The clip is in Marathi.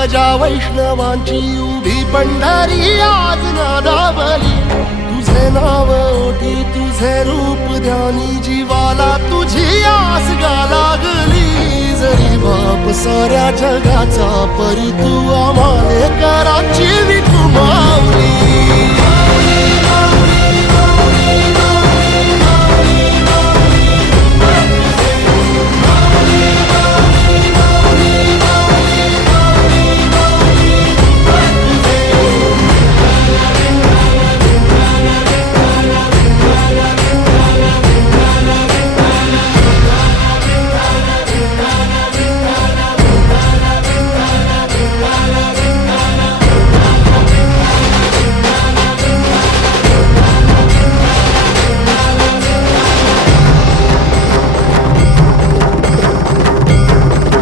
ध्वजा वैष्णवांची उभी पंढरी आज नादावली, तुझे नाव ओठी तुझे रूप ध्यानी, जीवाला तुझी आस गा लागली। जरी बाप साऱ्या जगाचा परी तू आम्हाले कराची विठू माऊली।